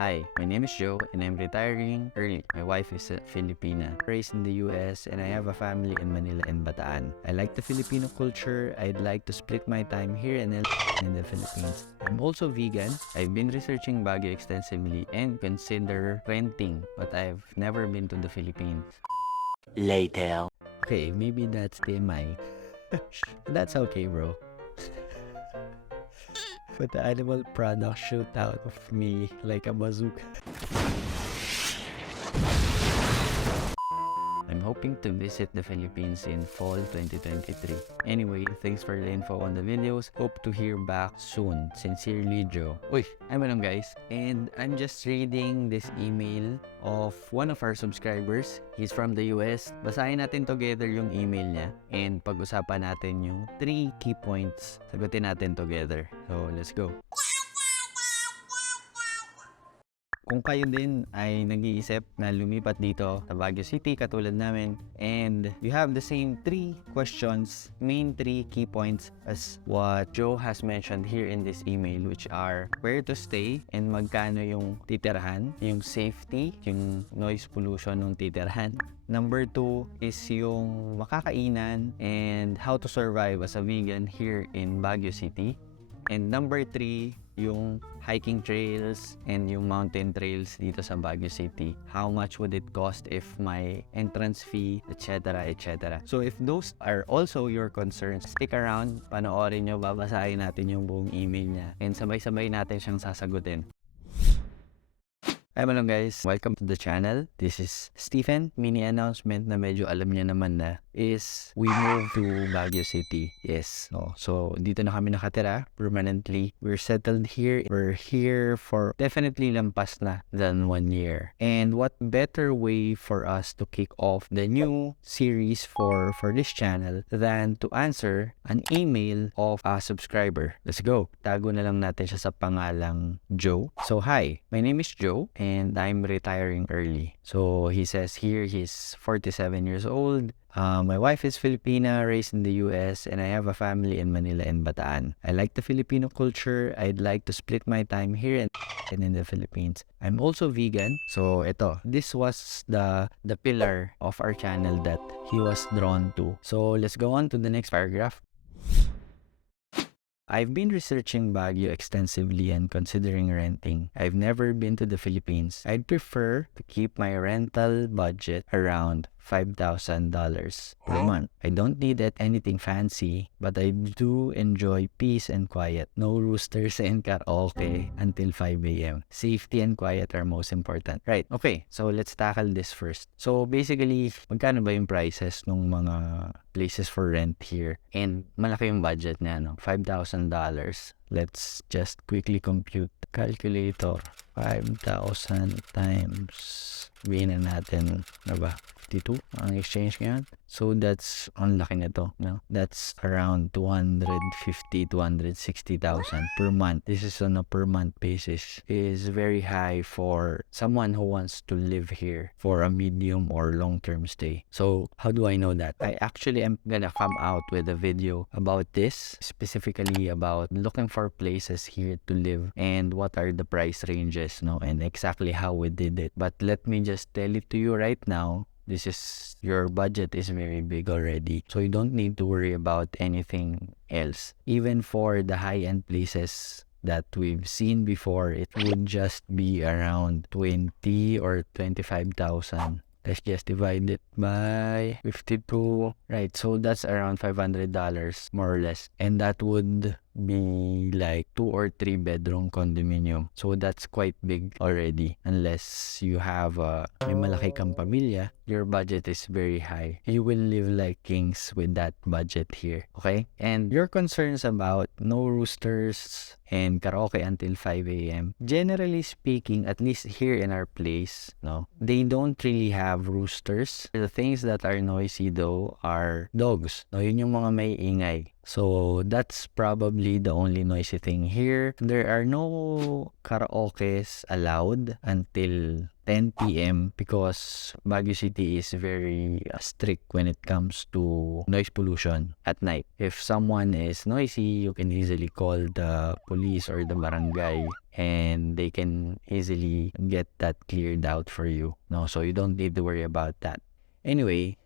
Hi, my name is Joe and I'm retiring early. My wife is a Filipina, raised in the US, and I have a family in Manila and Bataan. I like the Filipino culture. I'd like to split my time here and in the Philippines. I'm also vegan. I've been researching Baguio extensively and consider renting, but I've never been to the Philippines. Later. Okay, maybe that's TMI. That's okay, bro. But the animal products shoot out of me like a bazooka. I'm hoping to visit the Philippines in fall 2023. Anyway, thanks for the info on the videos. Hope to hear back soon. Sincerely, Joe. Uy, I'm Malunggay, guys. And I'm just reading this email of one of our subscribers. He's from the US. Basahin natin together yung email niya and pag-usapan natin yung 3 key points. Sagutin natin together. So, let's go. Kung kayo din ay nag-iisip na lumipat dito sa Baguio City katulad namin and you have the same 3 questions, main 3 key points as what Joe has mentioned here in this email, which are where to stay and magkano yung titirhan, yung safety, yung noise pollution ng titirhan. Number 2 is yung makakainan and how to survive as a vegan here in Baguio City. And number 3, yung hiking trails and yung mountain trails dito sa Baguio City. How much would it cost if my entrance fee, etc., etc. So if those are also your concerns, stick around, panoorin nyo, babasahin natin yung buong email niya. And sabay-sabay natin siyang sasagutin. Hi mga guys, welcome to the channel. This is Stephen. Mini announcement na medyo alam niya naman na is we moved to Baguio City. Yes. No. So dito na kami nakatira permanently. We're settled here. We're here for definitely lampas na than 1 year. And what better way for us to kick off the new series for this channel than to answer an email of a subscriber. Let's go. Tago na lang natin siya sa pangalang Joe. So hi, my name is Joe and I'm retiring early. So he says here he's 47 years old. My wife is Filipina, raised in the US, and I have a family in Manila and Bataan. I like the Filipino culture. I'd like to split my time here and in the Philippines. I'm also vegan. So this was the pillar of our channel that he was drawn to. So let's go on to the next paragraph. I've been researching Baguio extensively and considering renting. I've never been to the Philippines. I'd prefer to keep my rental budget around $5,000 per month. I don't need anything fancy, but I do enjoy peace and quiet. No roosters and karaoke until 5 a.m. Safety and quiet are most important. Right, okay, so let's tackle this first. So basically, magkano ba yung prices ng mga places for rent here? And malaki yung budget niya, no? $5,000. Let's just quickly compute. Calculator, 5,000 times, sabihin na natin, na ba? 52 ang exchange ngayon. So that's ang laki nito, no? That's around 250,000 to 260,000 per month. This is on a per month basis. Is very high for someone who wants to live here for a medium or long-term stay. So how do I know that? I actually am gonna come out with a video about this, specifically about looking for places here to live and what are the price ranges, no, and exactly how we did it. But let me just tell it to you right now. This is, your budget is very big already, so you don't need to worry about anything else. Even for the high-end places that we've seen before, it would just be around 20 or 25,000. Let's just divide it by 52. Right, so that's around $500 more or less. And that would be like 2 or 3 bedroom condominium. So that's quite big already. Unless you have may malaki kang pamilya, your budget is very high. You will live like kings with that budget here. Okay? And your concerns about no roosters and karaoke until 5 a.m. Generally speaking, at least here in our place, no, they don't really have roosters. The things that are noisy though are dogs. No, yun yung mga may ingay. So that's probably the only noisy thing here. There are no karaokes allowed until 10 p.m. because Baguio City is very strict when it comes to noise pollution at night. If someone is noisy, you can easily call the police or the barangay and they can easily get that cleared out for you. No, so you don't need to worry about that. Anyway,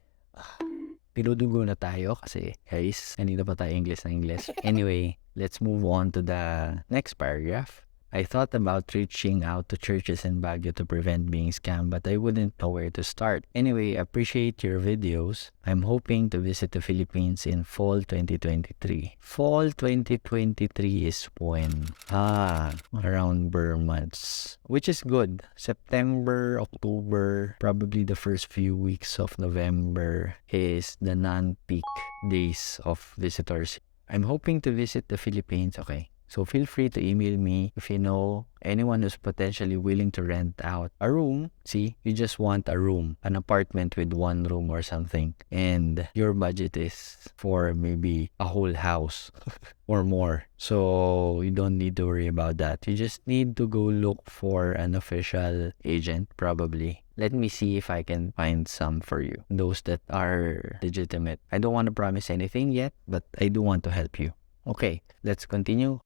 pinudugo na tayo kasi guys, nandito pa tayo English na English. Anyway, let's move on to the next paragraph. I thought about reaching out to churches in Baguio to prevent being scammed, but I wouldn't know where to start. Anyway, appreciate your videos. I'm hoping to visit the Philippines in fall 2023. Fall 2023 is when? Around Burr months, which is good. September, October, probably the first few weeks of November is the non-peak days of visitors. I'm hoping to visit the Philippines. Okay. So feel free to email me if you know anyone who's potentially willing to rent out a room. See, you just want a room, an apartment with one room or something. And your budget is for maybe a whole house or more. So you don't need to worry about that. You just need to go look for an official agent, probably. Let me see if I can find some for you. Those that are legitimate. I don't want to promise anything yet, but I do want to help you. Okay, let's continue.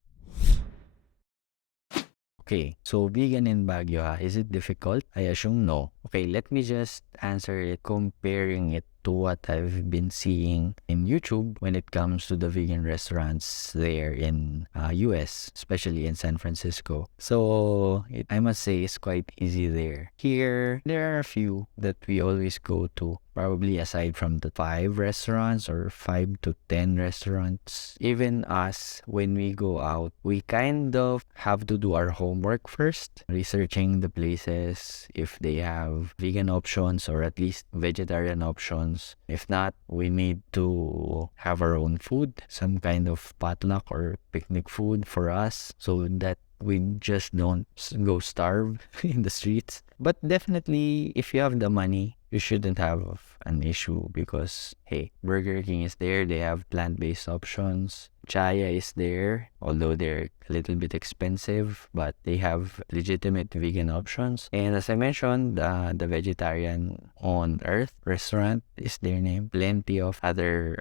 Okay, so vegan in Baguio, is it difficult? I assume no. Okay, let me just answer it comparing it to what I've been seeing in YouTube when it comes to the vegan restaurants there in US, especially in San Francisco. So I must say it's quite easy there. Here, there are a few that we always go to, probably aside from the 5 restaurants or 5 to 10 restaurants. Even us, when we go out, we kind of have to do our homework first, researching the places, if they have vegan options or at least vegetarian options. If not, we need to have our own food, some kind of potluck or picnic food for us so that we just don't go starve in the streets. But definitely, if you have the money, you shouldn't have an issue because, hey, Burger King is there. They have plant-based options. Chaya is there, although they're a little bit expensive, but they have legitimate vegan options. And as I mentioned, the Vegetarian on Earth restaurant is their name. Plenty of other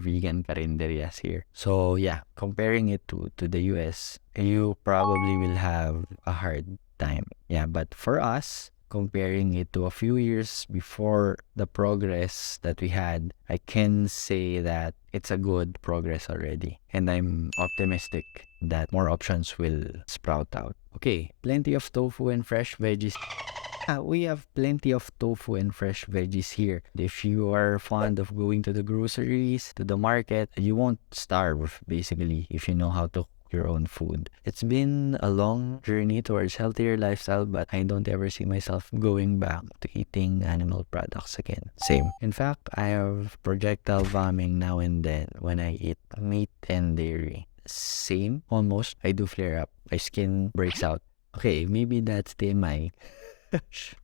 vegan carinderias here. So yeah, comparing it to the US, you probably will have a hard time. Yeah, but for us, comparing it to a few years before the progress that we had, I can say that it's a good progress already. And I'm optimistic that more options will sprout out. Okay, plenty of tofu and fresh veggies. We have plenty of tofu and fresh veggies here. If you are fond of going to the groceries, to the market, you won't starve basically if you know how to your own food. It's been a long journey towards healthier lifestyle, but I don't ever see myself going back to eating animal products again. Same. In fact, I have projectile vomiting now and then when I eat meat and dairy. Same, almost. I do flare up. My skin breaks out. Okay, maybe that's TMI.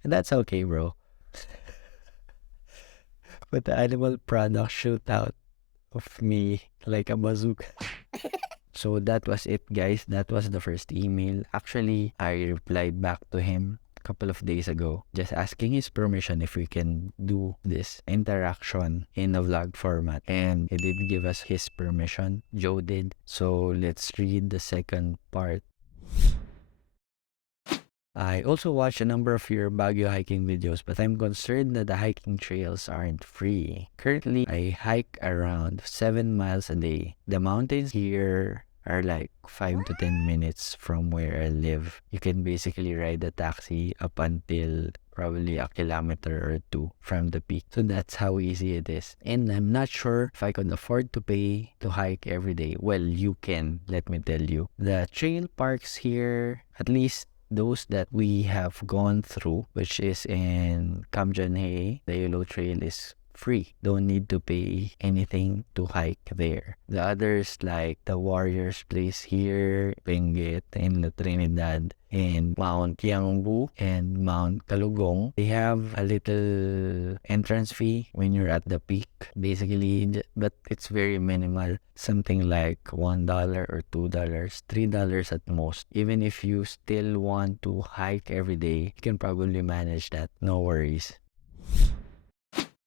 That's okay, bro. But the animal products shoot out of me like a bazooka. So that was it, guys. That was the first email. Actually, I replied back to him a couple of days ago, just asking his permission if we can do this interaction in a vlog format. And he did give us his permission. Joe did. So let's read the second part. I also watched a number of your Baguio hiking videos, but I'm concerned that the hiking trails aren't free. Currently, I hike around 7 miles a day. The mountains here are like 5 to 10 minutes from where I live. You can basically ride a taxi up until probably a kilometer or 2 from the peak. So that's how easy it is. And I'm not sure if I could afford to pay to hike every day. Well, you can, let me tell you. The trail parks here, at least those that we have gone through, which is in Kamjanhe, the Yellow Trail is free. Don't need to pay anything to hike there. The others like the Warriors Place here, Benguet, and La Trinidad, and Mount Yangbu and Mount Kalugong, they have a little entrance fee when you're at the peak, basically, but it's very minimal. Something like $1 or $2, $3 at most. Even if you still want to hike every day, you can probably manage that. No worries.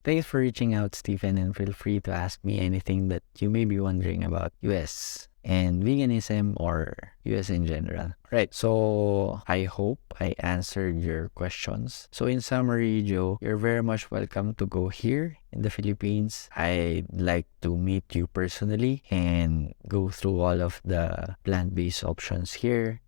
Thanks for reaching out, Stephen, and feel free to ask me anything that you may be wondering about US and veganism or US in general. Right, so I hope I answered your questions. So in summary, Joe, you're very much welcome to go here in the Philippines. I'd like to meet you personally and go through all of the plant-based options here.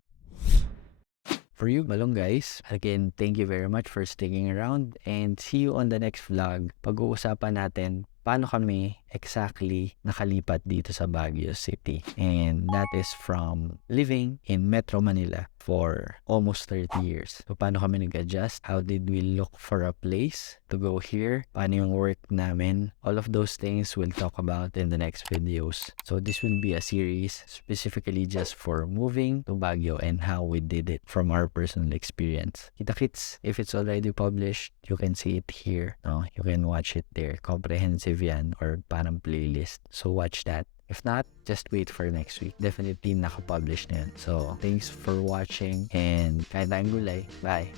For you, Malunggays, again, thank you very much for sticking around and see you on the next vlog. Pag-uusapan natin paano kami exactly nakalipat dito sa Baguio City. And that is from living in Metro Manila for almost 30 years. So, paano kami nag-adjust? How did we look for a place to go here? Paano yung work namin? All of those things we'll talk about in the next videos. So, this will be a series specifically just for moving to Baguio and how we did it from our personal experience. Kita-kits, if it's already published, you can see it here. No? You can watch it there. Comprehensive yan or parang playlist. So, watch that. If not, just wait for next week. Definitely nakapublish na yan. So, thanks for watching and kain tayong gulay. Bye!